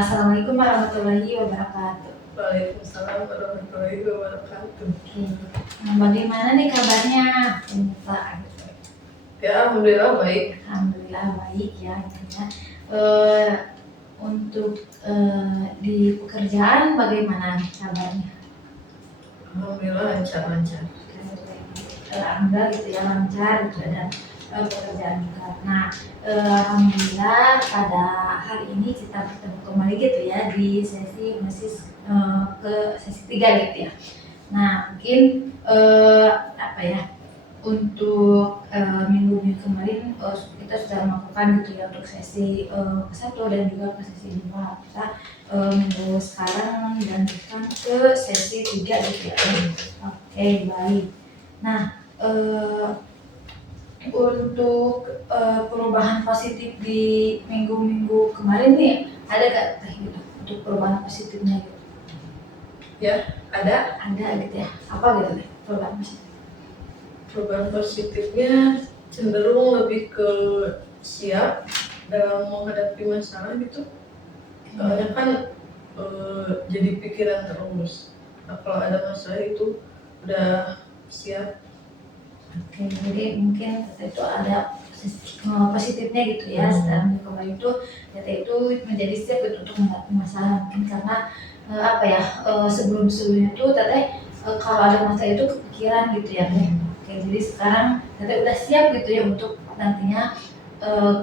Assalamualaikum warahmatullahi wabarakatuh. Waalaikumsalam warahmatullahi wabarakatuh. Oke. Nah, bagaimana nih kabarnya, Pak? Ya, alhamdulillah baik. Alhamdulillah baik ya. Eh, untuk di pekerjaan bagaimana nih kabarnya? Alhamdulillah lancar-lancar. Alhamdulillah gitu ya, lancar gitu dan pekerjaan juga. Nah, alhamdulillah pada hari ini kita bertemu kembali gitu ya di sesi masih ke sesi 3 gitu ya. Nah, mungkin apa ya, untuk minggu-minggu kemarin kita sudah melakukan gitu ya untuk sesi ke-1 dan juga ke sesi 2. Kita minggu sekarang dilanjutkan ke sesi 3 gitu ya. Oke, baik. Nah, untuk perubahan positif di minggu-minggu kemarin nih, ada gak gitu untuk perubahan positifnya gitu? Ya, ada gitu ya. Apa gitu deh perubahan positif? Perubahan positifnya cenderung lebih ke siap dalam menghadapi masalah gitu. Soalnya kan jadi pikiran terus. Nah, kalau ada masalah itu udah siap. Oke, jadi mungkin itu ada positifnya gitu ya. Setelah mencoba itu, data itu menjadi siap untuk menghadapi masalah. Mungkin karena apa ya, sebelum-sebelumnya itu teteh kalau ada masalah itu kepikiran gitu ya. Oke, jadi sekarang teteh udah siap gitu ya untuk nantinya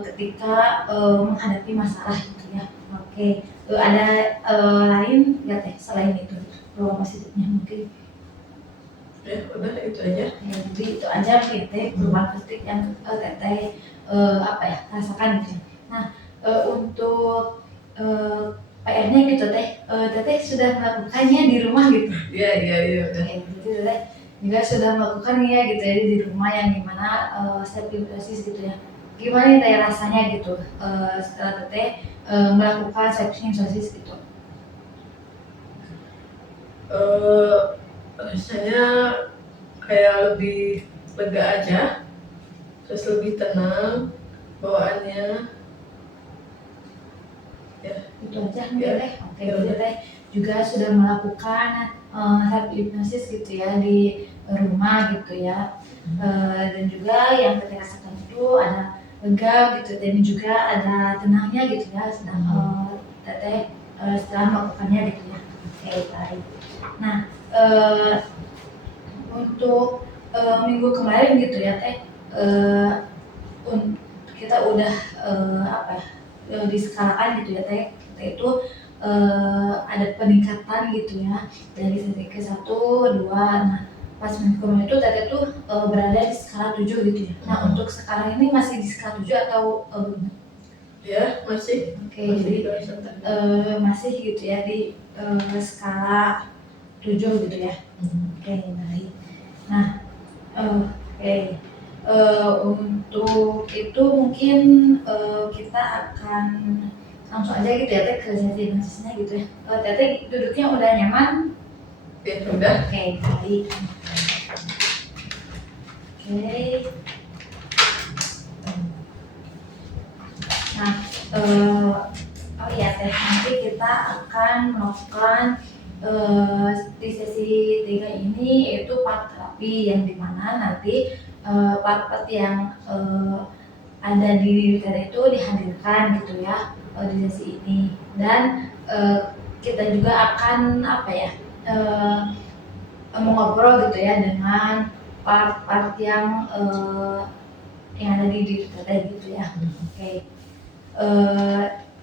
ketika menghadapi masalah gitu ya. Oke, ada lain nggak teh selain itu peluang positifnya mungkin? Ya, udah itu aja. Ya, jadi itu aja kita perubahan positif yang teteh apa ya rasakan gitu. Nah, untuk PR-nya gitu teteh sudah melakukannya di rumah gitu. Iya udah. Oke, jadi teteh juga sudah melakukan ya gitu ya di rumah yang dimana self hypnosis gitu ya. Gimana teh rasanya gitu setelah teteh melakukan self hypnosis gitu? Rasanya kayak lebih lega aja, terus lebih tenang bawaannya. Ya, itu aja ya. teh. Oke, jadi teh juga sudah melakukan self hypnosis gitu ya di rumah gitu ya. Dan juga yang teteh rasakan itu ada lega gitu dan juga ada tenangnya gitu ya sedang teteh setelah melakukannya gitu ya. Oke, baik. Nah, untuk minggu kemarin gitu ya teh kita udah apa ya diskalakan gitu ya teh, kita itu ada peningkatan gitu ya dari sesi ke 1, 2. Nah, pas minggu kemarin itu teteh tuh berada di skala 7 gitu ya. Nah, untuk sekarang ini masih di skala 7 atau belum? Ya, masih. Oke, jadi masih gitu ya di skala 7 gitu ya. Oke, baik. Nah, oke. Untuk itu mungkin kita akan langsung aja gitu ya teh ke sesi hypnosisnya gitu ya. Teteh duduknya udah nyaman? Ya, udah. Oke, baik. Oke. Nah, oh iya teh, nanti kita akan melakukan di sesi 3 ini yaitu part terapi yang dimana nanti part-part yang ada di diri kita itu dihadirkan gitu ya di sesi ini. Dan kita juga akan apa ya mengobrol gitu ya dengan part-part yang ada di diri kita gitu ya. Oke.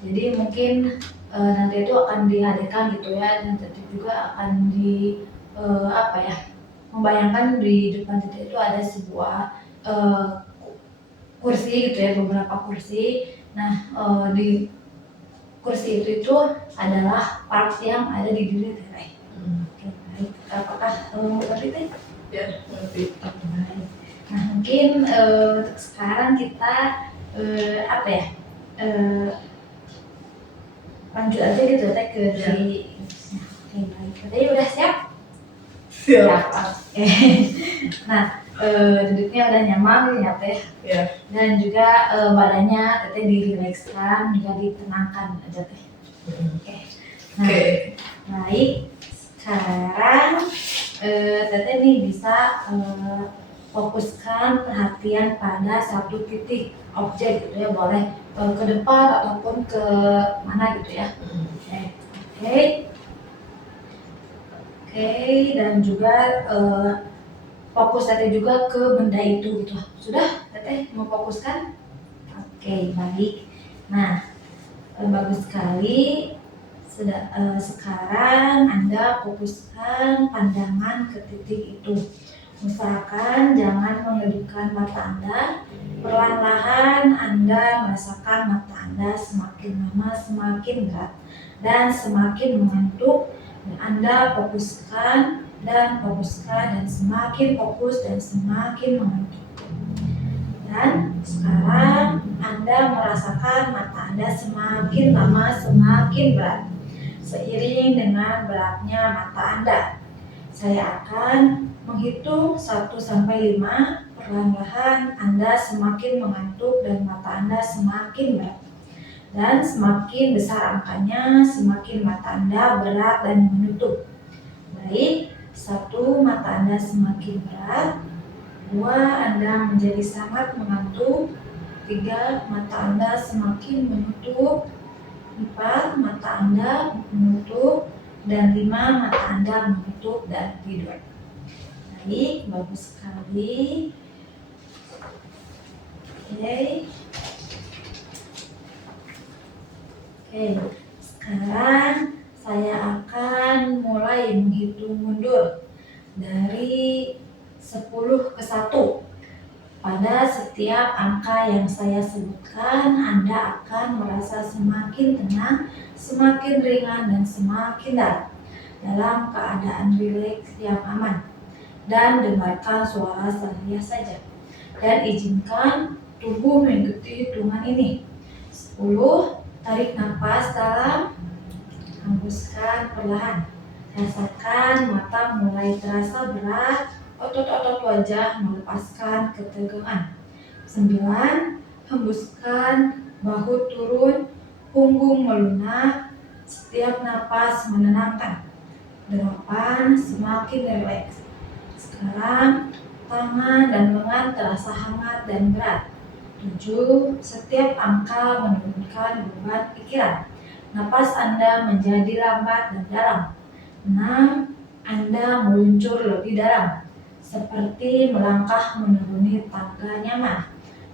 Jadi mungkin nanti itu akan dihadirkan gitu ya, dan nanti juga akan di apa ya, membayangkan di depan kita itu ada sebuah kursi gitu ya, beberapa kursi. Nah, di kursi itu adalah part yang ada di diri kita. Oke, baik. Apakah ngerti teh? Ya, ngerti. Baik. Nah, mungkin untuk sekarang kita apa ya? Lanjut aja gitu teh ke si. Oke, baik. Tadi udah siap? Siap. Oke. Nah, duduknya udah nyaman ya teh. Ya. Dan juga badannya teteh dirilekskan, juga ditenangkan aja teh. Oke. Nah, Oke. baik. Sekarang Teteh nih bisa fokuskan perhatian pada satu titik objek gitu ya, boleh ke depan ataupun ke mana gitu ya. Oke. Oke, dan juga fokus Teteh juga ke benda itu gitu. Sudah Teteh mau fokuskan? Oke, baik. Nah, bagus sekali. Sekarang Anda fokuskan pandangan ke titik itu. Usahakan jangan mengedipkan mata Anda. Perlahan-lahan Anda merasakan mata Anda semakin lama semakin berat dan semakin mengantuk. Dan Anda fokuskan dan semakin fokus dan semakin mengantuk. Dan sekarang Anda merasakan mata Anda semakin lama semakin berat. Seiring dengan beratnya mata Anda, saya akan menghitung 1-5. Perlahan-lahan Anda semakin mengantuk dan mata Anda semakin berat. Dan semakin besar angkanya, semakin mata Anda berat dan menutup. Baik, 1, mata Anda semakin berat. 2, Anda menjadi sangat mengantuk. 3, mata Anda semakin menutup. 4, mata Anda menutup. Dan 5, mata Anda menutup dan tidur. Baik, bagus sekali. Oke. Sekarang saya akan mulai menghitung mundur dari 10 ke 1. Pada setiap angka yang saya sebutkan, Anda akan merasa semakin tenang, semakin ringan, dan semakin dalam keadaan rileks yang aman. Dan dengarkan suara saya saja. Dan izinkan tubuh mengikuti hitungan ini. 10, tarik nafas dalam, hembuskan perlahan. Rasakan mata mulai terasa berat, otot-otot wajah melepaskan ketegangan. 9, hembuskan, bahu turun, punggung melunak, setiap napas menenangkan. 8, semakin rileks. Sekarang tangan dan lengan terasa hangat dan berat. 7, setiap angka menurunkan beban pikiran. Napas Anda menjadi lambat dan dalam. 6, Anda meluncur lebih dalam, seperti melangkah menuruni tangga nyaman.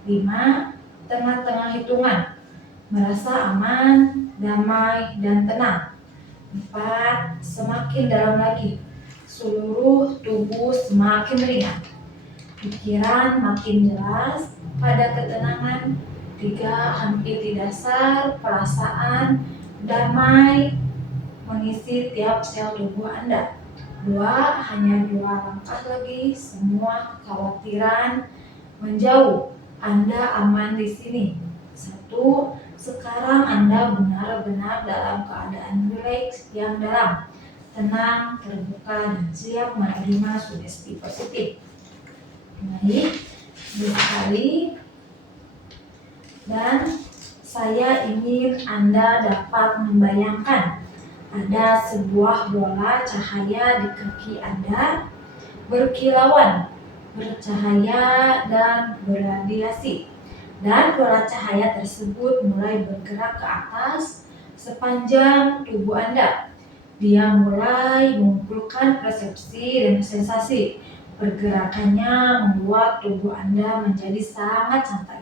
5, tengah-tengah hitungan, merasa aman, damai, dan tenang. 4, semakin dalam lagi, seluruh tubuh semakin ringan. Pikiran makin jelas pada ketenangan. 3, hampir di dasar, perasaan damai mengisi tiap sel tubuh Anda. 2, hanya 2 langkah lagi, semua kekhawatiran menjauh. Anda aman di sini. 1, sekarang Anda benar-benar dalam keadaan rileks yang dalam, tenang, terbuka, dan siap menerima sugesti positif. Baik, sekali. Dan saya ingin Anda dapat membayangkan ada sebuah bola cahaya di kaki Anda, berkilauan, bercahaya, dan berradiasi. Dan bola cahaya tersebut mulai bergerak ke atas sepanjang tubuh Anda. Dia mulai mengumpulkan persepsi dan sensasi. Pergerakannya membuat tubuh Anda menjadi sangat santai.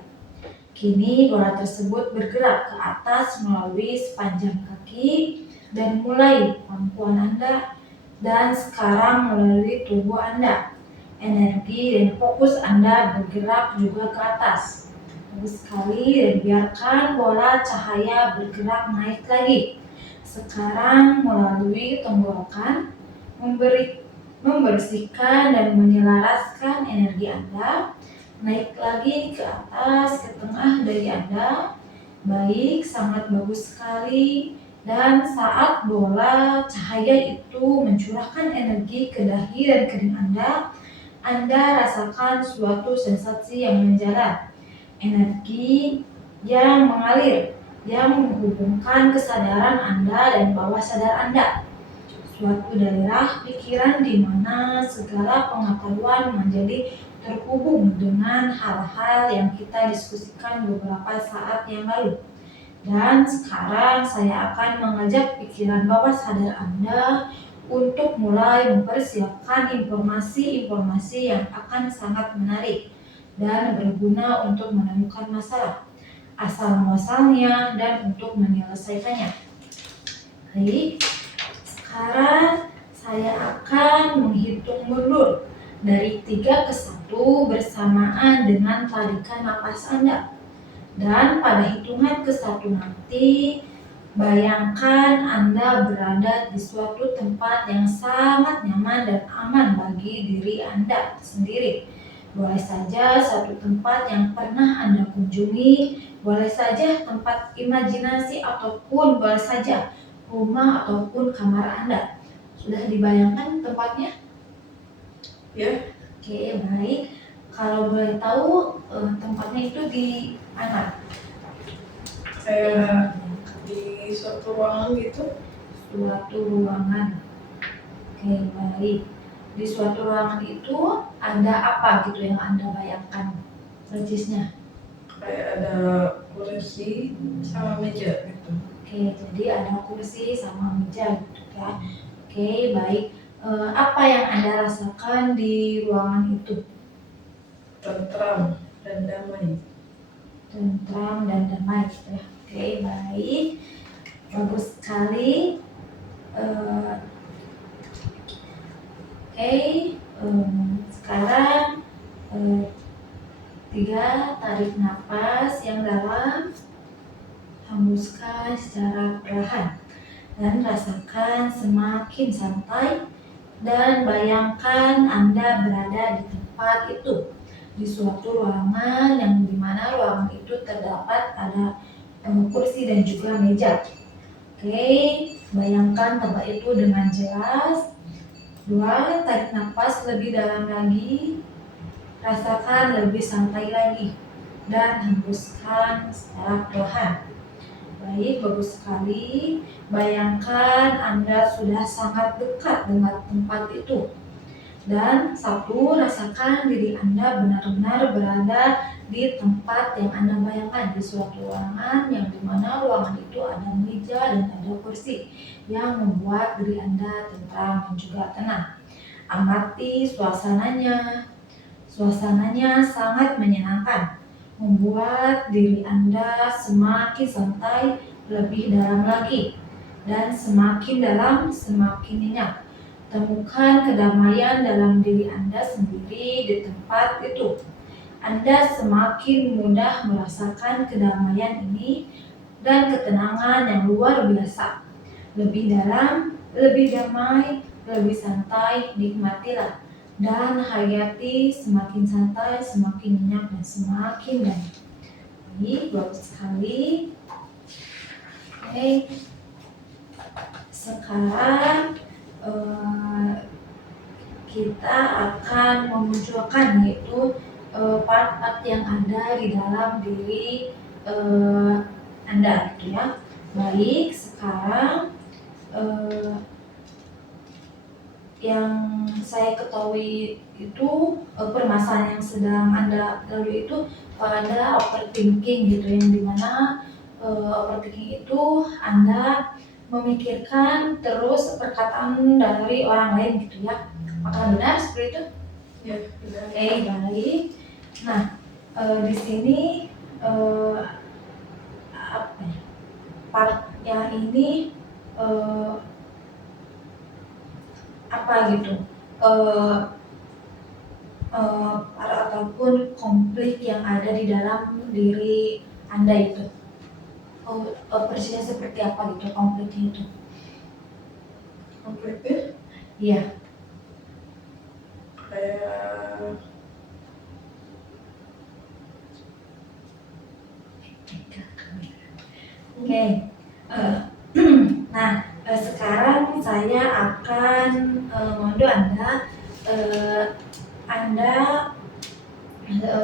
Kini bola tersebut bergerak ke atas melalui sepanjang kaki dan mulai pangkuan Anda, dan sekarang melalui tubuh Anda. Energi dan fokus Anda bergerak juga ke atas. Bagus sekali, dan biarkan bola cahaya bergerak naik lagi. Sekarang melalui tenggorokan, membersihkan dan menyelaraskan energi Anda. Naik lagi ke atas, ke tengah dada Anda. Baik, sangat bagus sekali. Dan saat bola cahaya itu mencurahkan energi ke dahi dan kening Anda rasakan suatu sensasi yang menjalar. Energi yang mengalir yang menghubungkan kesadaran Anda dan bawah sadar Anda. Suatu daerah pikiran di mana segala pengetahuan menjadi terhubung dengan hal-hal yang kita diskusikan beberapa saat yang lalu. Dan sekarang saya akan mengajak pikiran bawah sadar Anda untuk mulai mempersiapkan informasi-informasi yang akan sangat menarik dan berguna untuk menemukan masalah, asal-muasalnya, dan untuk menyelesaikannya. Baik, sekarang saya akan menghitung mundur dari 3 ke 1 bersamaan dengan tarikan napas Anda. Dan pada hitungan ke-1 nanti, bayangkan Anda berada di suatu tempat yang sangat nyaman dan aman bagi diri Anda sendiri. Boleh saja satu tempat yang pernah Anda kunjungi, boleh saja tempat imajinasi, ataupun boleh saja rumah ataupun kamar Anda. Sudah dibayangkan tempatnya? Ya, Oke, baik. Kalau boleh tahu tempatnya itu di mana? kayak di suatu ruangan gitu. Suatu ruangan. Oke, baik. Di suatu ruangan itu ada apa gitu yang Anda bayangkan persisnya? Kayak ada kursi sama meja gitu. Oke, jadi ada kursi sama meja gitu ya. Oke, baik. Apa yang Anda rasakan di ruangan itu? Tentram dan damai. Tentram dan damai gitu ya. Oke, baik. Bagus sekali. Oke, sekarang 3, tarik nafas yang dalam, hembuskan secara perlahan, dan rasakan semakin santai, dan bayangkan Anda berada di tempat itu, di suatu ruangan yang dimana ruangan itu terdapat ada kursi dan juga meja. Oke, bayangkan tempat itu dengan jelas. 2, tarik nafas lebih dalam lagi, rasakan lebih santai lagi, dan hembuskan secara perlahan. Baik, bagus sekali. Bayangkan Anda sudah sangat dekat dengan tempat itu. Dan 1, rasakan diri Anda benar-benar berada di tempat yang Anda bayangkan, di suatu ruangan yang dimana ruangan itu ada meja dan ada kursi yang membuat diri Anda tentram dan juga tenang. Amati suasananya. Suasananya sangat menyenangkan, membuat diri Anda semakin santai, lebih dalam lagi, dan semakin dalam semakin nyenyak. Temukan kedamaian dalam diri Anda sendiri di tempat itu. Anda semakin mudah merasakan kedamaian ini dan ketenangan yang luar biasa. Lebih dalam, lebih damai, lebih santai, nikmatilah. Dan hayati semakin santai, semakin nyenyak, dan semakin damai. Baik, bagus sekali. Oke, sekarang kita akan memunculkan yaitu part-part yang ada di dalam diri Anda gitu ya. Baik, sekarang yang saya ketahui itu permasalahan yang sedang Anda lalui itu pada overthinking gitu, yang dimana overthinking itu Anda memikirkan terus perkataan dari orang lain gitu ya. Apakah benar seperti itu? Ya, benar. Oke, baik. Nah, di sini apa ya? Part yang ini apa gitu, ataupun konflik yang ada di dalam diri Anda itu, persisnya seperti apa gitu konfliknya itu? Konfliknya Iya. kayak Oke. Nah, sekarang saya akan mohon Anda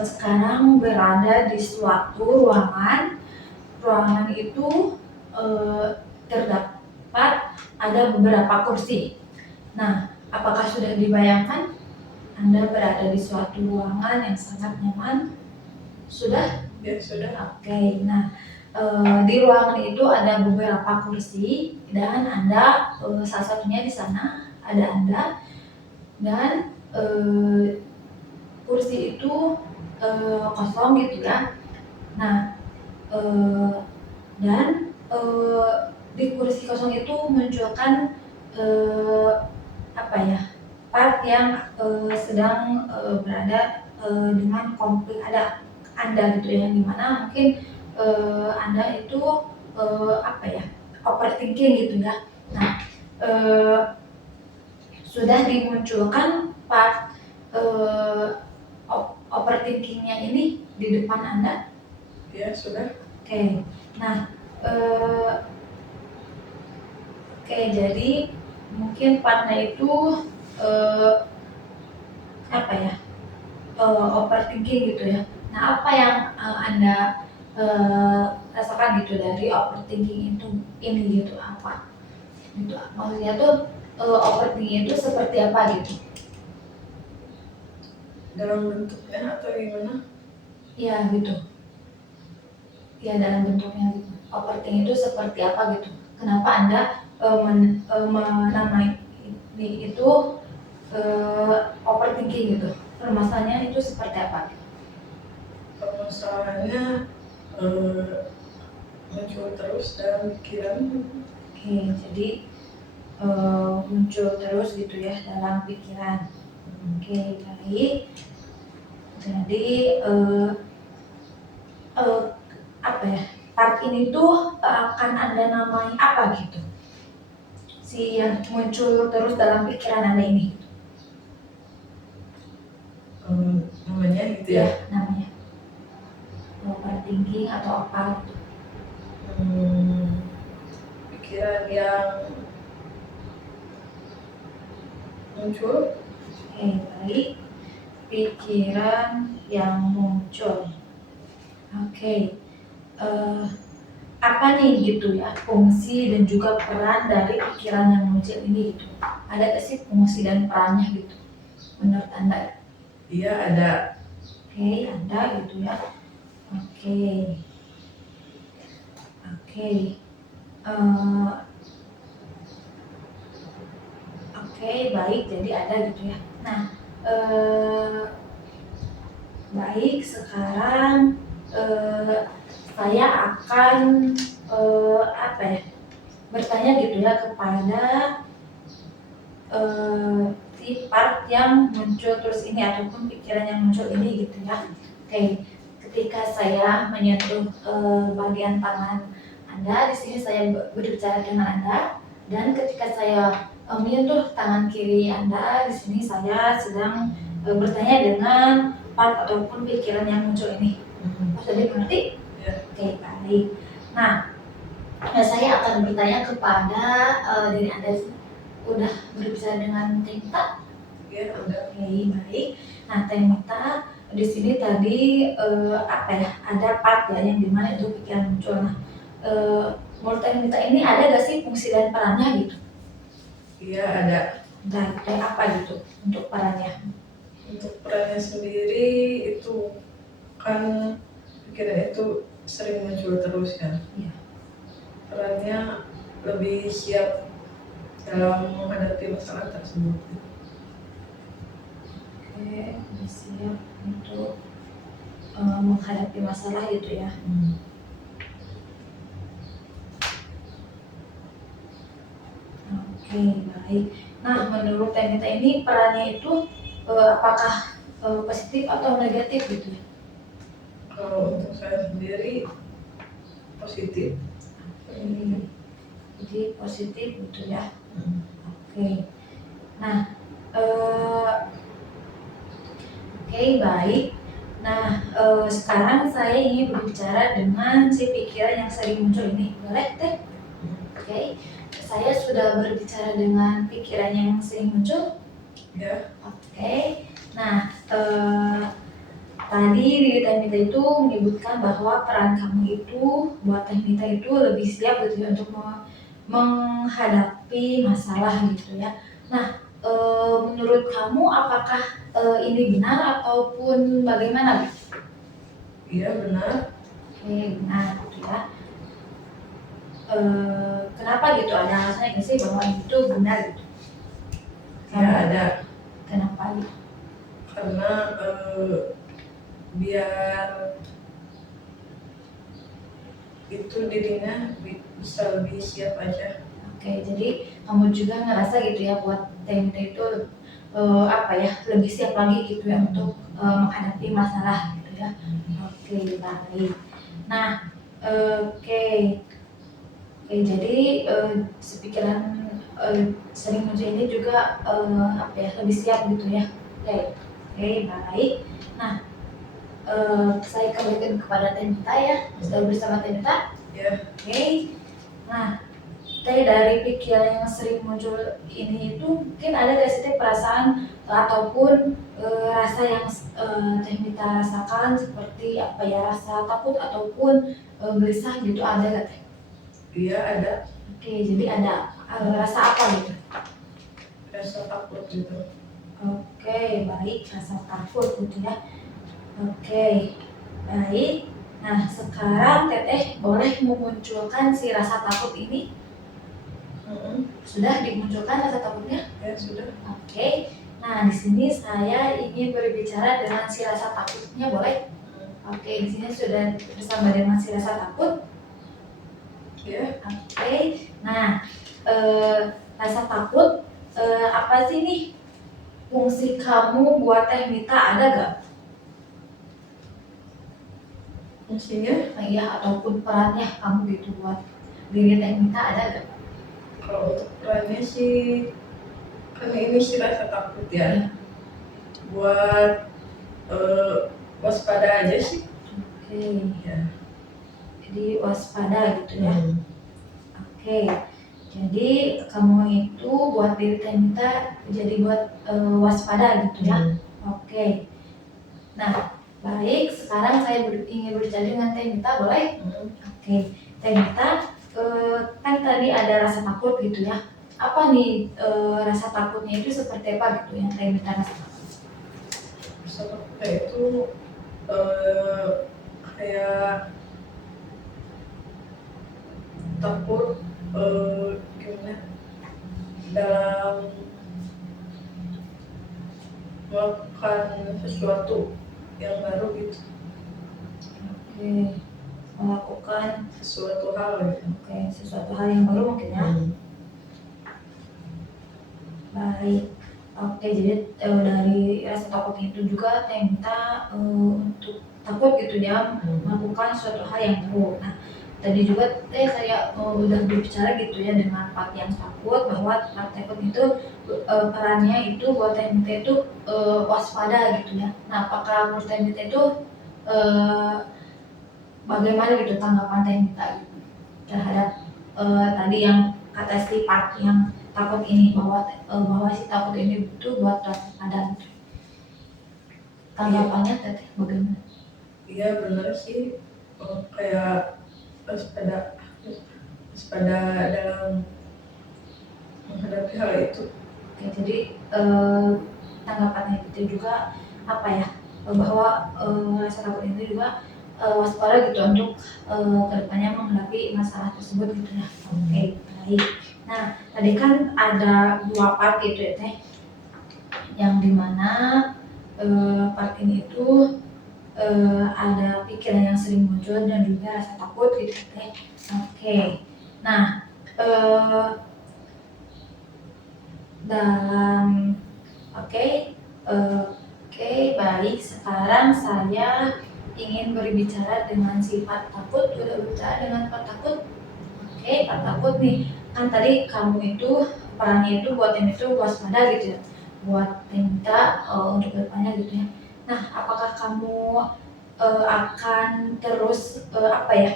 sekarang berada di suatu ruangan ruangan itu terdapat ada beberapa kursi. Nah, apakah sudah dibayangkan Anda berada di suatu ruangan yang sangat nyaman? Sudah? Ya sudah. Oke, nah di ruangan itu ada beberapa kursi dan Anda salah satunya di sana ada Anda dan kursi itu kosong gitu ya. Nah, dan di kursi kosong itu munculkan apa ya, part yang sedang berada dengan konflik ada Anda gitu ya, dimana mungkin Anda itu apa ya, overthinking gitu ya. Nah, sudah dimunculkan part overthinkingnya ini di depan Anda. Ya sudah. Oke, nah jadi mungkin partnya itu apa ya, overthinking gitu ya. Nah, apa yang Anda rasakan gitu dari overthinking itu ini gitu, apa gitu, maksudnya tuh overthinking itu seperti apa gitu? Dalam bentuknya atau gimana? Ya gitu ya, dalam bentuknya gitu. Overthinking itu seperti apa gitu, kenapa Anda menamai itu overthinking gitu, permasalahannya itu seperti apa gitu? Permasalahannya muncul terus dalam pikiran. Oke, jadi muncul terus gitu ya dalam pikiran. Oke, baik. Jadi apa ya, part ini tuh akan Anda namai apa gitu, si yang muncul terus dalam pikiran Anda ini? Namanya gitu ya. Namanya overthinking atau apa gitu. Pikiran yang muncul. Oke, baik. Pikiran yang muncul. Oke, apa nih gitu ya fungsi dan juga peran dari pikiran yang muncul ini gitu? Ada nggak sih fungsi dan perannya gitu menurut Anda? Iya ada. Oke, ada gitu ya. Oke. Oke, baik, jadi ada gitu ya. Nah, baik, sekarang saya akan apa ya, bertanya gitu ya kepada si part yang muncul terus ini ataupun pikiran yang muncul ini gitu ya. Oke, ketika saya menyentuh bagian tangan Anda, di sini saya berbicara dengan Anda, dan ketika saya menyentuh tangan kiri Anda, di sini saya sedang bertanya dengan part ataupun pikiran yang muncul ini. Sudah dimengerti? Ya. Oke, baik. Nah, saya akan bertanya kepada diri Anda. Udah berbicara dengan Temita? Ya udah. Oke, baik. Nah, Temita di sini tadi apa ya, ada part ya yang dimana itu pikiran muncul. Nah, menurut Temita ini ada gak sih fungsi dan perannya gitu? Iya ada. Dan kayak apa gitu untuk perannya? Untuk perannya sendiri itu kan pikiran itu sering muncul terus kan. Iya. Perannya lebih siap dalam menghadapi masalah tersebut. Oke, siap untuk menghadapi masalah gitu ya. Oke, baik. Nah, menurut Temita ini perannya itu apakah positif atau negatif gitu ya? Kalau untuk saya sendiri positif. Jadi positif gitu ya. Oke. Nah, oke, baik. Nah, sekarang saya ingin berbicara dengan si pikiran yang sering muncul ini. Boleh, Teh? Oke. Saya sudah berbicara dengan pikiran yang sering muncul. Ya. Oke. Nah, tadi di Teh Mita itu menyebutkan bahwa peran kamu itu buat Teh Mita itu lebih siap gitu ya untuk menghadapi masalah gitu ya. Nah, menurut kamu apakah ini benar ataupun bagaimana? Iya benar. Oke, benar gitu ya. Kenapa gitu? Ada alasannya nggak sih bahwa itu benar gitu? Ya ada. Kenapa gitu? Karena biar itu dirinya bisa lebih siap aja. Oke, jadi kamu juga ngerasa gitu ya buat TMT itu apa ya, lebih siap lagi gitu ya untuk menghadapi masalah gitu ya. Oke, baik. Nah, oke. Oke, jadi sepikiran sering muncul ini juga apa ya, lebih siap gitu ya. Oke, baik. Nah, saya kembalikan kepada Tenita ya, sudah bersama Tenita. Ya. Oke. Nah, dari pikiran yang sering muncul ini itu mungkin ada gak sih perasaan ataupun rasa yang Teh Mita rasakan seperti apa ya, rasa takut ataupun gelisah gitu, ada gak Teh? Iya ada. Oke, jadi ada rasa apa gitu? Rasa takut gitu. Oke, baik, rasa takut gitu ya. Oke, baik. Nah, sekarang Teteh boleh memunculkan si rasa takut ini. Sudah dimunculkan rasa takutnya? Ya sudah. Oke. Nah, di sini saya ingin berbicara dengan si rasa takutnya, boleh? Oke, di sini sudah bersama dengan si rasa takut. Ya. Oke. Nah, rasa takut apa sih nih fungsi kamu buat Teh Mita, ada gak? Fungsinya? Iya, ataupun perannya kamu gitu buat diri Teh Mita, ada gak? Kalau untuk perannya sih, kan ini sih rasa takut ya. Buat waspada aja sih. Oke. Ya. Jadi waspada gitu ya. Oke. Jadi kamu itu buat diri Teh Mita jadi buat waspada gitu ya. Oke. Nah, baik. Sekarang saya ingin berbicara dengan Teh Mita, boleh? Oke. Teh Mita, kan tadi ada rasa takut gitu ya. Apa nih rasa takutnya itu seperti apa gitu yang Teh Mita rasakan? Rasa takutnya itu kayak takut gimana dalam melakukan sesuatu yang baru gitu. Oke. Melakukan sesuatu hal gitu. Oke, sesuatu hal yang baru mungkin ya. Baik. Oke, jadi dari rasa takut itu juga Teh Mita untuk takut gitu ya melakukan suatu hal yang baru. Nah, tadi juga saya udah berbicara gitu ya dengan part yang takut, bahwa part takut itu perannya itu buat Teh Mita itu waspada gitu ya. Nah, apakah menurut Teh Mita itu bagaimana gitu tanggapan Teh Mita gitu terhadap tadi yang kata si part yang takut ini, bahwa si takut ini butuh buat waspada gitu. Tanggapannya Teteh bagaimana? Iya benar sih, kayak waspada dalam menghadapi hal itu. Oke, jadi tanggapannya itu juga apa ya, bahwa rasa takut itu juga waspada gitu untuk kedepannya menghadapi masalah tersebut gitu ya. Oke, baik. Nah, tadi kan ada dua part gitu ya Teh, yang dimana part ini itu ada pikiran yang sering muncul dan juga rasa takut gitu Teh. Oke. Nah, dalam oke, baik. Sekarang saya ingin berbicara dengan sifat takut. Udah berbicara dengan part takut. Oke, part takut nih. Kan tadi kamu itu perannya itu buat tim itu waspada gitu ya, buat minta untuk kedepannya gitu ya. Nah, apakah kamu akan terus apa ya,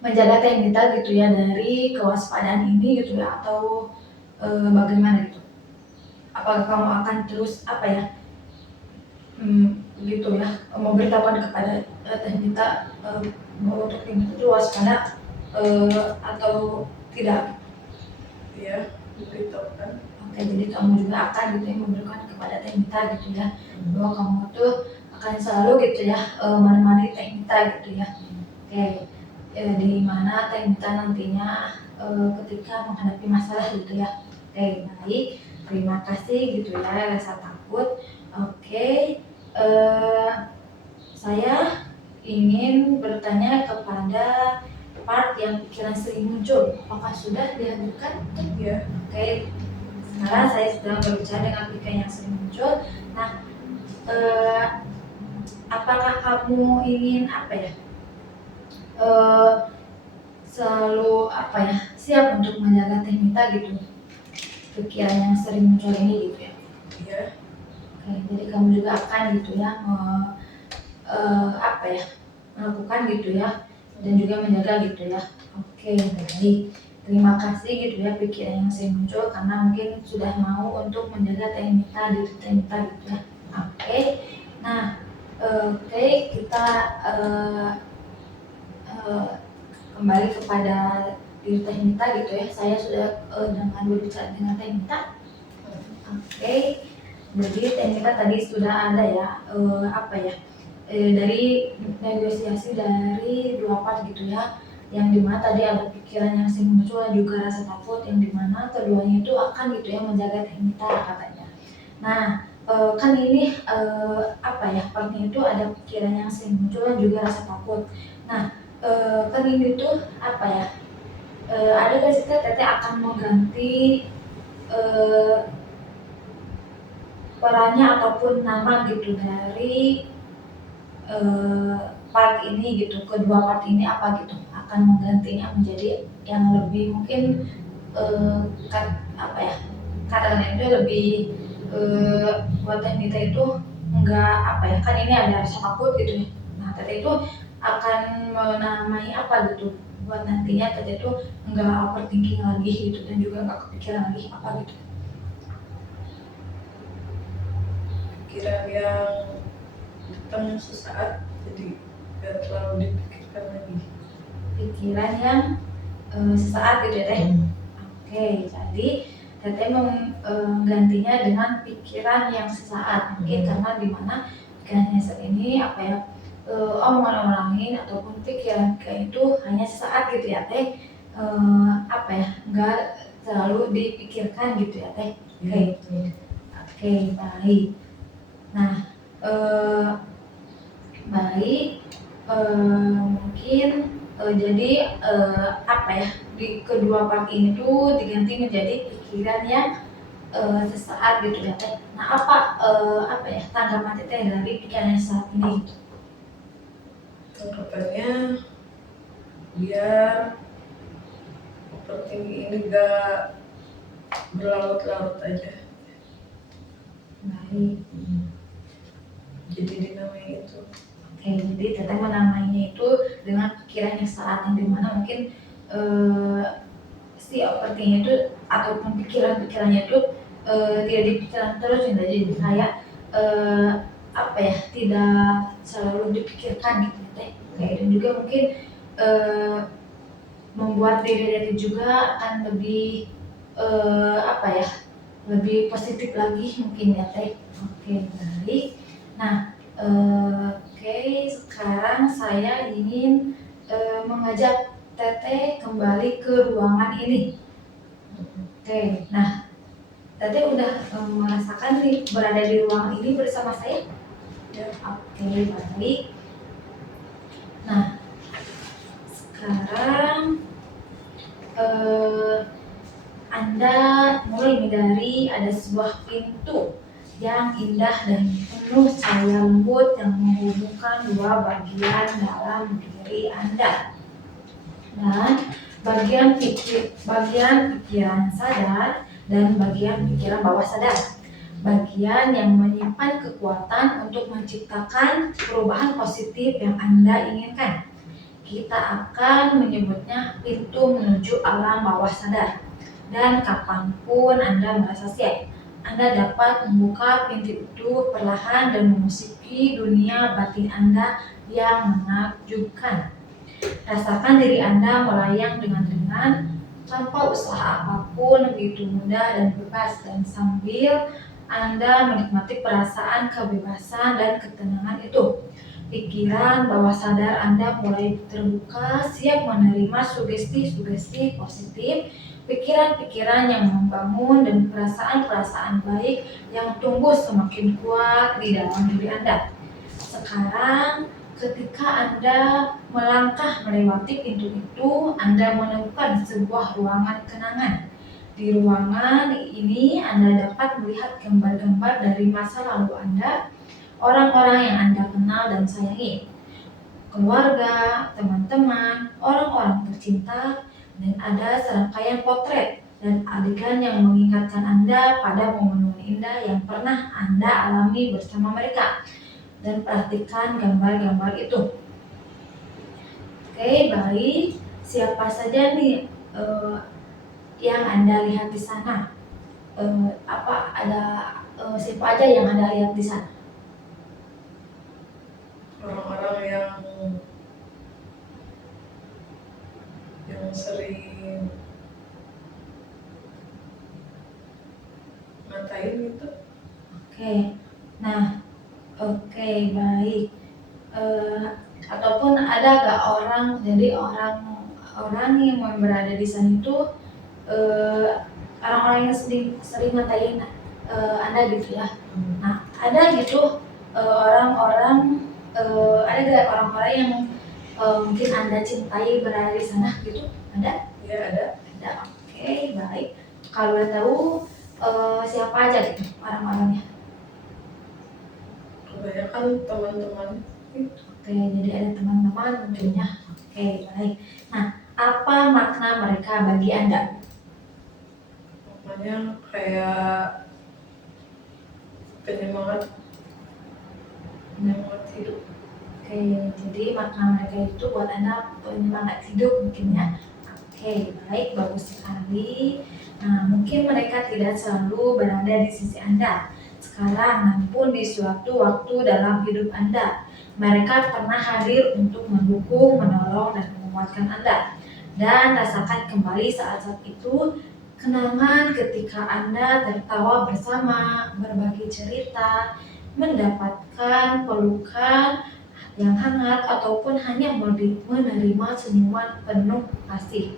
menjaga Teh Mita gitu ya dari kewaspadaan ini gitu ya, atau bagaimana gitu? apakah kamu akan terus gitu ya, memberitahukan kepada Teh Mita bahwa untuk Teh Mita itu waspada atau tidak? Ya, diberitahukan. Oke, jadi kamu juga akan gitu ya memberikan kepada Teh Mita gitu ya, bahwa kamu tuh akan selalu gitu ya menemani Teh Mita gitu ya. Oke, di mana Teh Mita nantinya ketika menghadapi masalah gitu ya. Oke, baik, terima kasih gitu ya, rasa takut. Oke, saya ingin bertanya kepada part yang pikiran sering muncul. Apakah sudah dihadirkan? Ya, Oke, sekarang saya sedang berbicara dengan pikiran yang sering muncul. Nah, apakah kamu ingin selalu siap untuk menjaga Teh Mita gitu, pikiran yang sering muncul ini gitu ya? ya, Oke, jadi kamu juga akan gitu ya melakukan gitu ya, dan juga menjaga gitu ya. Oke, baik, terima kasih gitu ya pikiran yang sering muncul, karena mungkin sudah mau untuk menjaga Teh Mita, diri Teh Mita gitu ya. Oke, nah kita kembali kepada diri Teh Mita gitu ya. Saya sudah dengan berbicara dengan Teh Mita. Oke, jadi Teh Mita tadi sudah ada ya dari negosiasi dari dua part gitu ya, yang dimana tadi ada pikiran yang sering muncul dan juga rasa takut, yang dimana keduanya itu akan gitu ya menjaga Teh Mita katanya. Nah, kan ini partnya itu ada pikiran yang sering muncul dan juga rasa takut. Nah, kan ini tuh ada gak sih Teteh akan mengganti perannya ataupun nama gitu dari part ini gitu, kedua part ini gitu, akan menggantinya menjadi yang lebih mungkin katakan itu lebih buat Teh Mita itu enggak kan ini ada rasa takut gitu ya. Nah, Teteh itu akan menamai gitu buat nantinya Teteh itu enggak overthinking lagi gitu, dan juga enggak kepikiran lagi gitu. pikiran yang datang sesaat, jadi gak terlalu dipikirkan lagi. Pikiran yang sesaat gitu ya Teh. Oke, jadi Teteh menggantinya dengan pikiran yang sesaat, mungkin karena dimana pikiran yang sesaat ini omongan-omongan ataupun pikiran itu hanya sesaat gitu ya Teh, nggak terlalu dipikirkan gitu ya Teh. Oke, baik. Nah, mungkin jadi di kedua part ini tuh diganti menjadi pikiran yang sesaat gitu ya Teh. Nah, tanggapan Teteh dari pikiran yang sesaat ini gitu? Tanggapannya biar overthinking ini gak berlarut-larut aja. Baik. Jadi dinamai itu. Oke, jadi Teteh menamainya itu dengan pikiran yang sesaat, yang dimana mungkin si overthinking itu ataupun pikirannya itu tidak dipikirkan terus gitu, jadi kayak tidak selalu dipikirkan gitu Teh. Dan juga mungkin membuat diri juga akan lebih lebih positif lagi mungkin ya Teh. Oke, baik. Nah, sekarang saya ingin mengajak Teteh kembali ke ruangan ini. Oke, nah Teteh udah merasakan nih berada di ruangan ini bersama saya? Ya. Oke, baik. Nah, sekarang Anda mulai dari ada sebuah pintu yang indah dan penuh cahaya lembut yang menghubungkan dua bagian dalam diri Anda. Dan bagian pikiran sadar dan bagian pikiran bawah sadar. Bagian yang menyimpan kekuatan untuk menciptakan perubahan positif yang Anda inginkan. Kita akan menyebutnya pintu menuju alam bawah sadar. Dan kapanpun Anda merasa siap, Anda dapat membuka pintu itu perlahan dan memasuki dunia batin Anda yang menakjubkan. Rasakan diri Anda melayang dengan ringan, tanpa usaha apapun, begitu mudah dan bebas, dan sambil Anda menikmati perasaan kebebasan dan ketenangan itu. Pikiran bawah sadar Anda mulai terbuka, siap menerima sugesti-sugesti positif, pikiran-pikiran yang membangun, dan perasaan-perasaan baik yang tumbuh semakin kuat di dalam diri Anda. Sekarang, ketika Anda melangkah melewati pintu itu, Anda menemukan sebuah ruangan kenangan. Di ruangan ini Anda dapat melihat gambar-gambar dari masa lalu Anda, orang-orang yang Anda kenal dan sayangi, keluarga, teman-teman, orang-orang tercinta, dan ada serangkaian potret dan adegan yang mengingatkan Anda pada momen-momen indah yang pernah Anda alami bersama mereka. Dan perhatikan gambar-gambar itu. Oke, baik. Siapa saja nih yang Anda lihat di sana? Siapa aja yang Anda lihat di sana? Orang-orang yang sering ngatain gitu. Oke. Nah, oke, baik. Ataupun ada gak orang yang berada di sana itu orang-orang yang sering ngatain Anda gitu ya. Nah, ada gitu orang-orang ada gak orang-orang yang mungkin Anda cintai berada di sana gitu? Ada? Ya ada. Ada. Oke, baik. Kalau tahu siapa aja gitu orang-orangnya? Kebanyakan teman-teman. Oke, jadi ada teman-teman tentunya. Oke, baik. Nah, apa makna mereka bagi Anda? Makanya kayak penyemangat hidup. Oke, jadi makna mereka itu buat Anda penyemangat hidup mungkin ya. Oke, baik, bagus sekali. Nah, mungkin mereka tidak selalu berada di sisi Anda sekarang, namun di suatu waktu dalam hidup Anda, mereka pernah hadir untuk mendukung, menolong, dan menguatkan Anda. Dan rasakan kembali saat-saat itu, kenangan ketika Anda tertawa bersama, berbagi cerita, mendapatkan pelukan yang hangat, ataupun hanya menerima senyuman penuh kasih.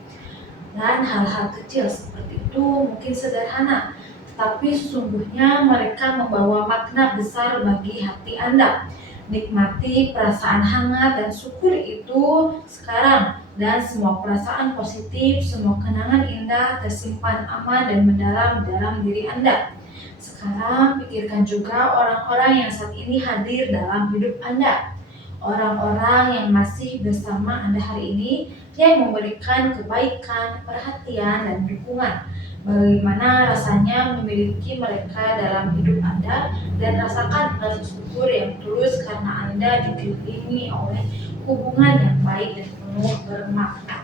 Dan hal-hal kecil seperti itu mungkin sederhana, tetapi sesungguhnya mereka membawa makna besar bagi hati Anda. Nikmati perasaan hangat dan syukur itu sekarang, dan semua perasaan positif, semua kenangan indah tersimpan aman dan mendalam dalam diri Anda. Sekarang pikirkan juga orang-orang yang saat ini hadir dalam hidup Anda. Orang-orang yang masih bersama Anda hari ini, yang memberikan kebaikan, perhatian, dan dukungan. Bagaimana rasanya memiliki mereka dalam hidup Anda, dan rasakan rasa syukur yang tulus karena Anda dikelilingi oleh hubungan yang baik dan penuh bermakna.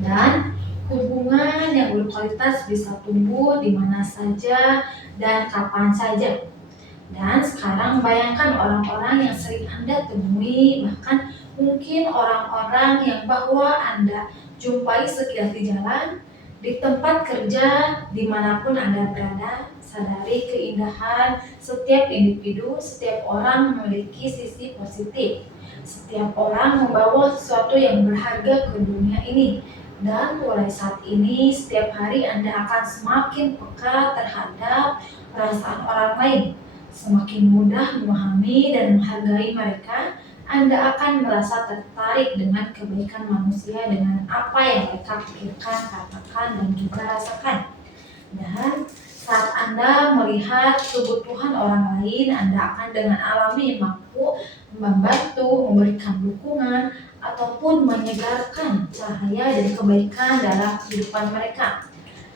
Dan hubungan yang berkualitas bisa tumbuh di mana saja dan kapan saja. Dan sekarang bayangkan orang-orang yang sering Anda temui, bahkan mungkin orang-orang yang bahwa Anda jumpai sekilas di jalan, di tempat kerja, dimanapun Anda berada. Sadari keindahan setiap individu, setiap orang memiliki sisi positif. Setiap orang membawa sesuatu yang berharga ke dunia ini. Dan mulai saat ini, setiap hari Anda akan semakin peka terhadap perasaan orang lain. Semakin mudah memahami dan menghargai mereka, Anda akan merasa tertarik dengan kebaikan manusia, dengan apa yang mereka pikirkan, katakan, dan juga rasakan. Dan saat Anda melihat kebutuhan orang lain, Anda akan dengan alami mampu membantu, memberikan dukungan, ataupun menyegarkan cahaya dan kebaikan dalam kehidupan mereka.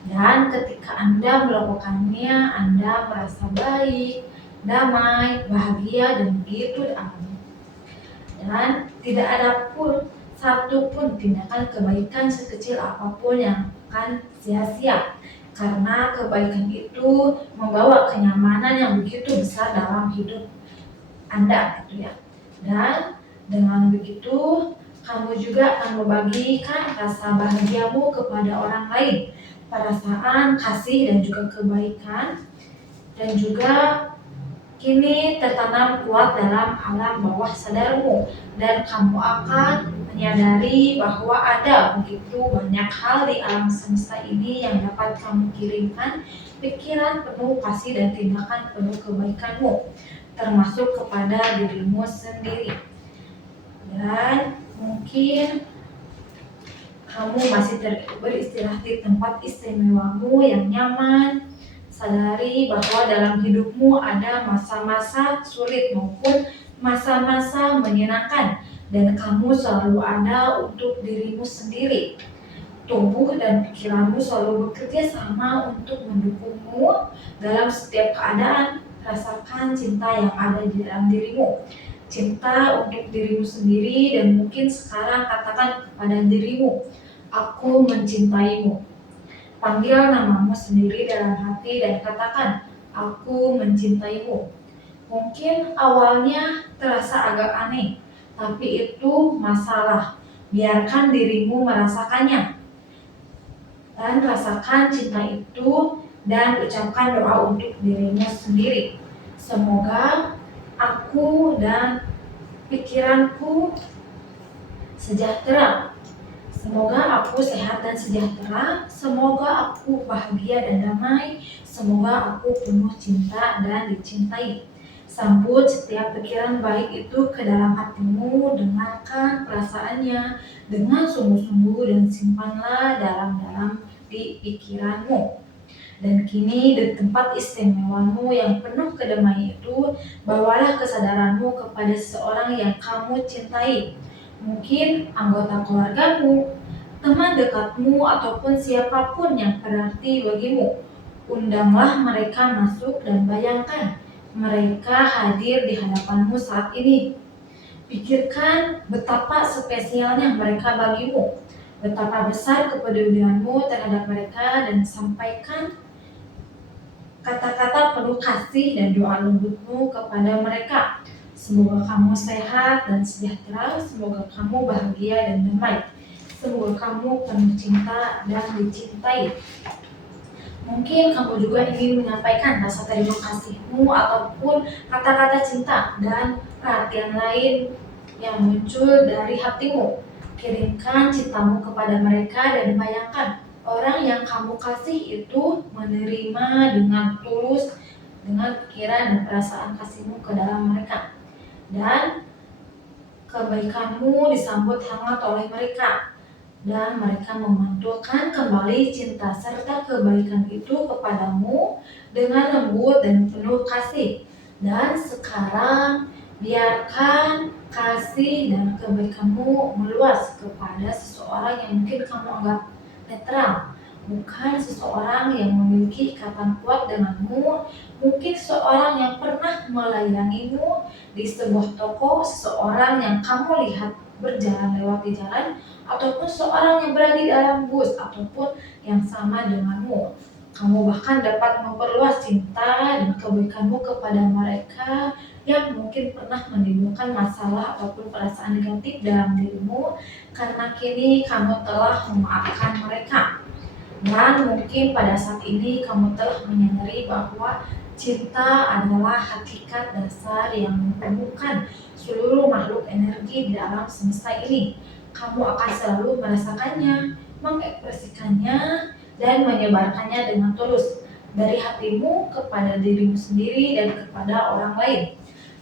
Dan ketika Anda melakukannya, Anda merasa baik, damai, bahagia, dan begitu aman. Dan tidak ada pun satu pun tindakan kebaikan sekecil apapun yang akan sia-sia, karena kebaikan itu membawa kenyamanan yang begitu besar dalam hidup Anda gitu ya. Dan dengan begitu kamu juga akan membagikan rasa bahagiamu kepada orang lain, perasaan kasih dan juga kebaikan, dan juga kini tertanam kuat dalam alam bawah sadarmu, dan kamu akan menyadari bahwa ada begitu banyak hal di alam semesta ini yang dapat kamu kirimkan pikiran penuh kasih dan tindakan penuh kebaikanmu, termasuk kepada dirimu sendiri. Dan mungkin kamu masih beristirahat di tempat istimewamu yang nyaman. Sadari bahwa dalam hidupmu ada masa-masa sulit maupun masa-masa menyenangkan, dan kamu selalu ada untuk dirimu sendiri. Tubuh dan pikiranmu selalu bekerja sama untuk mendukungmu dalam setiap keadaan. Rasakan cinta yang ada di dalam dirimu, cinta untuk dirimu sendiri, dan mungkin sekarang katakan kepada dirimu, aku mencintaimu. Panggil namamu sendiri dalam hati dan katakan, aku mencintaimu. Mungkin awalnya terasa agak aneh, tapi itu masalah. Biarkan dirimu merasakannya dan rasakan cinta itu, dan ucapkan doa untuk dirimu sendiri. Semoga aku dan pikiranku sejahtera. Semoga aku sehat dan sejahtera. Semoga aku bahagia dan damai. Semoga aku penuh cinta dan dicintai. Sambut setiap pikiran baik itu ke dalam hatimu, dengarkan perasaannya dengan sungguh-sungguh dan simpanlah dalam-dalam di pikiranmu. Dan kini di tempat istimewamu yang penuh kedamaian itu, bawalah kesadaranmu kepada seseorang yang kamu cintai. Mungkin anggota keluargamu, teman dekatmu, ataupun siapapun yang berarti bagimu. Undanglah mereka masuk dan bayangkan mereka hadir di hadapanmu saat ini. Pikirkan betapa spesialnya mereka bagimu, betapa besar kepedulianmu terhadap mereka, dan sampaikan kata-kata penuh kasih dan doa lembutmu kepada mereka. Semoga kamu sehat dan sejahtera, semoga kamu bahagia dan damai, semoga kamu penuh cinta dan dicintai. Mungkin kamu juga ingin menyampaikan rasa terima kasihmu ataupun kata-kata cinta dan perhatian lain yang muncul dari hatimu. Kirimkan cintamu kepada mereka dan bayangkan orang yang kamu kasih itu menerima dengan tulus, dengan pikiran dan perasaan kasihmu ke dalam mereka. Dan kebaikanmu disambut hangat oleh mereka, dan mereka memantulkan kembali cinta serta kebaikan itu kepadamu dengan lembut dan penuh kasih. Dan sekarang biarkan kasih dan kebaikanmu meluas kepada seseorang yang mungkin kamu anggap netral, bukan seseorang yang memiliki ikatan kuat denganmu, mungkin seseorang yang pernah melayangimu di sebuah toko, seseorang yang kamu lihat berjalan lewat di jalan, ataupun seseorang yang berada di dalam bus, ataupun yang sama denganmu. Kamu bahkan dapat memperluas cinta dan kebaikanmu kepada mereka yang mungkin pernah menimbulkan masalah ataupun perasaan negatif dalam dirimu, karena kini kamu telah memaafkan mereka. Dan mungkin pada saat ini kamu telah menyadari bahwa cinta adalah hakikat dasar yang menghubungkan seluruh makhluk energi di alam semesta ini. Kamu akan selalu merasakannya, mengekspresikannya, dan menyebarkannya dengan tulus dari hatimu kepada dirimu sendiri dan kepada orang lain.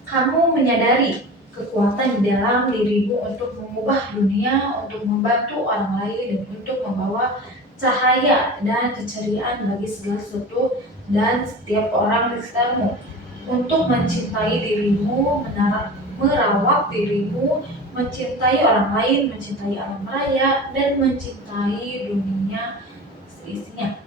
Kamu menyadari kekuatan di dalam dirimu untuk mengubah dunia, untuk membantu orang lain, dan untuk membawa cahaya dan keceriaan bagi segala sesuatu dan setiap orang di sekitarmu. Untuk mencintai dirimu, merawat dirimu, mencintai orang lain, mencintai alam raya, dan mencintai dunia seisinya.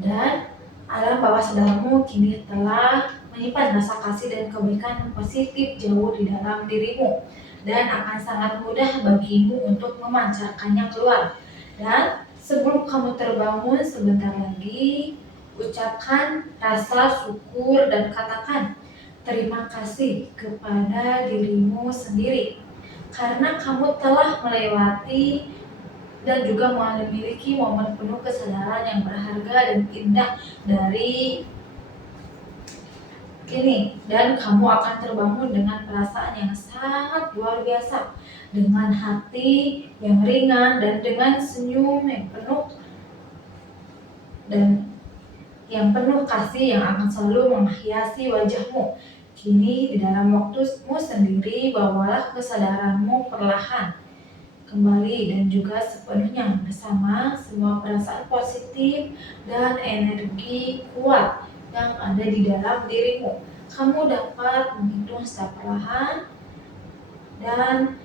Dan alam bawah sadarmu kini telah menyimpan rasa kasih dan kebaikan positif jauh di dalam dirimu, dan akan sangat mudah bagimu untuk memancarkannya keluar. Dan Sebelum kamu terbangun sebentar lagi, ucapkan rasa syukur dan katakan terima kasih kepada dirimu sendiri karena kamu telah melewati dan juga memiliki momen penuh kesadaran yang berharga dan indah dari ini, dan kamu akan terbangun dengan perasaan yang sangat luar biasa, dengan hati yang ringan dan dengan senyum yang penuh kasih yang akan selalu menghiasi wajahmu. Kini di dalam waktumu sendiri, bawalah kesadaranmu perlahan kembali dan juga sepenuhnya bersama semua perasaan positif dan energi kuat yang ada di dalam dirimu. Kamu dapat menghitung secara perlahan dan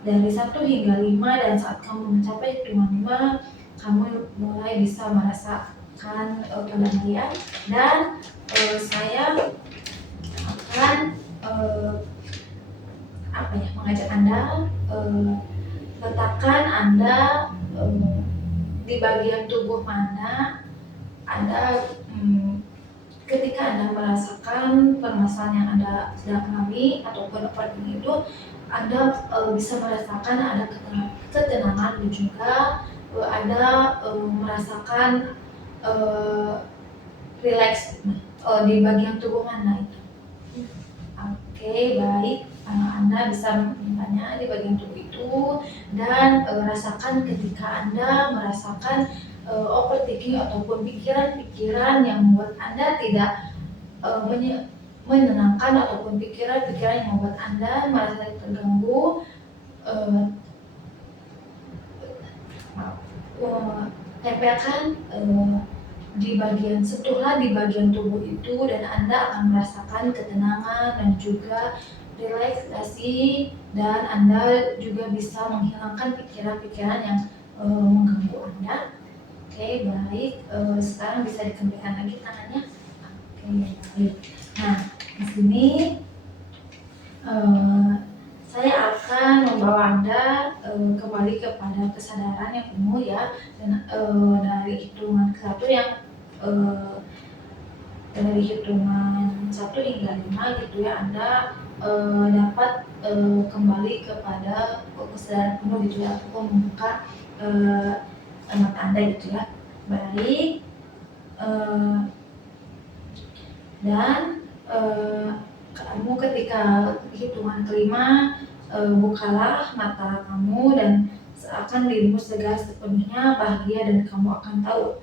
dari 1 hingga 5, dan saat kamu mencapai hitungan 5, kamu mulai bisa merasakan kedamaian, dan saya akan mengajak Anda, letakkan Anda di bagian tubuh mana Anda ketika Anda merasakan permasalahan yang Anda sedang alami ataupun overthinking itu, Anda bisa merasakan ada ketenangan dan juga Anda merasakan relax di bagian tubuh mana itu. Oke, baik. Anda bisa menyimpannya di bagian tubuh itu dan rasakan ketika Anda merasakan overthinking ataupun pikiran-pikiran yang membuat Anda tidak menenangkan ataupun pikiran-pikiran yang membuat Anda merasa terganggu. Tempelkan sentuhlah di bagian tubuh itu dan Anda akan merasakan ketenangan dan juga relaksasi, dan Anda juga bisa menghilangkan pikiran-pikiran yang mengganggu Anda. Oke, baik. Sekarang bisa dikembalikan lagi tangannya. Oke, baik. Nah, di sini saya akan membawa Anda kembali kepada kesadaran yang penuh ya, dan dari hitungan 1 dari hitungan 1 hingga 5 gitu ya, Anda dapat kembali kepada kesadaran penuh gitu ya, ataupun membuka mata Anda gitu ya. Baik, dan kamu ketika hitungan kelima, bukalah mata kamu dan seakan dirimu segar sepenuhnya, bahagia, dan kamu akan tahu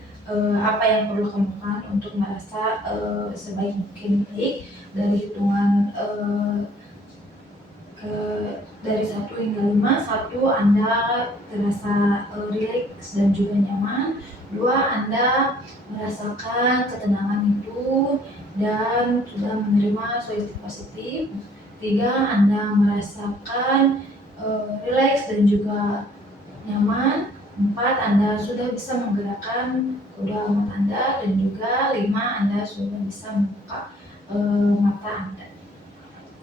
apa yang perlu kamu lakukan untuk merasa sebaik mungkin. Baik, dari hitungan dari 1 hingga 5, 1 Anda terasa rileks dan juga nyaman, 2 Anda merasakan ketenangan itu dan sudah menerima sugesti positif, 3 Anda merasakan rileks dan juga nyaman, 4 Anda sudah bisa menggerakkan kedua mata Anda, dan juga 5 Anda sudah bisa membuka mata Anda.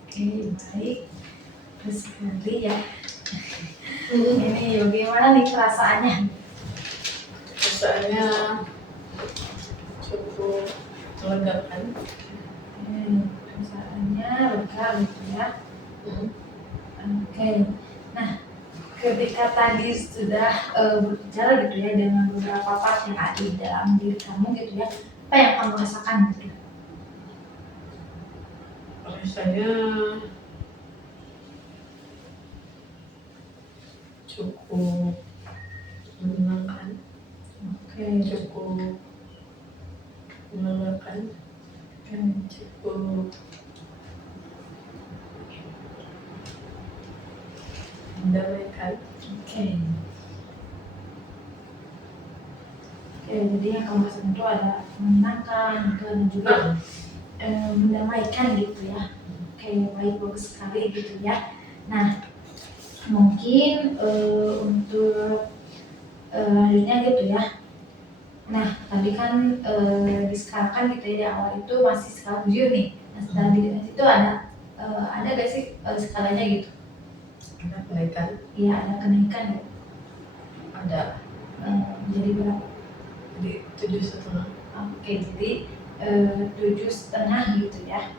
Oke, baik. Terus sekali ya. Ini bagaimana nih perasaannya? Perasaannya cukup melegakan. Perasaannya lega gitu ya. Oke. Nah, ketika tadi sudah berbicara gitu ya dengan beberapa part yang ada di dalam diri kamu gitu ya, apa yang kamu rasakan gitu? Rasanya cukup menenangkan, cukup melegakan, cukup mendamaikan. Oke, jadi yang kamu rasakan itu ada menenangkan dan juga mendamaikan gitu ya. Oke, baik, bagus sekali gitu ya. Nah, mungkin untuk lanjutnya gitu ya. Nah, tadi kan diskalakan gitu ya, di awal itu masih skala 7 nih. Nah, setelah di situ ada gak sih skalanya gitu? Ada kenaikan? Iya, ada kenaikan gitu. Ada. jadi berapa? Jadi 7,5. Oke, jadi 7,5 gitu ya.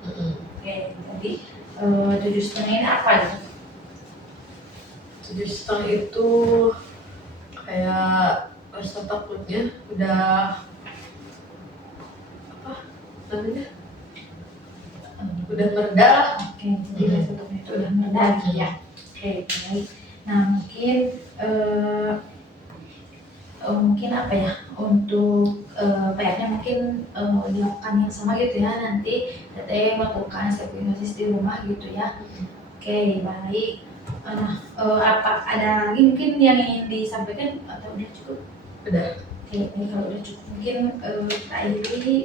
Oke, jadi 7,5 ini apa gitu? 7,5 itu kayak rasa takutnya udah apa namanya, udah mereda. Oke, jadi rasa takutnya itu udah mereda gitu ya. Oke, baik. Nah, mungkin apa ya, untuk PR-nya mungkin dilakukan yang sama gitu ya, nanti Teteh melakukan self hypnosis di rumah gitu ya. Oke, baik. Nah, apa ada lagi mungkin yang ingin disampaikan atau udah cukup? Udah. Oke, baik, kalau udah cukup mungkin kita akhiri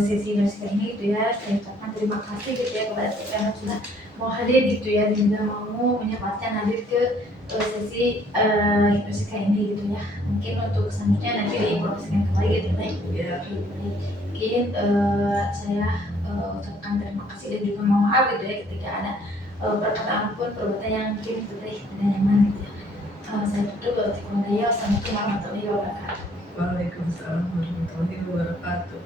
sesi hipnosis kali ini gitu ya. Saya ucapkan terima kasih gitu ya kepada Teteh yang sudah mau hadir gitu ya, dan juga mau menyempatkan hadir ke sesi hipnosis kali ini gitu ya. Mungkin untuk selanjutnya nanti diinformasikan kembali gitu ya. Ya. Oke, baik. Mungkin saya ucapkan terima kasih dan juga mohon maaf gitu ya ketika ada perkataan pun perbuatan yang mungkin Teteh tidak nyaman gitu ya. Saya tutup. Wassalamualaikum warahmatullahi wabarakatuh. Waalaikumsalam warahmatullahi wabarakatuh.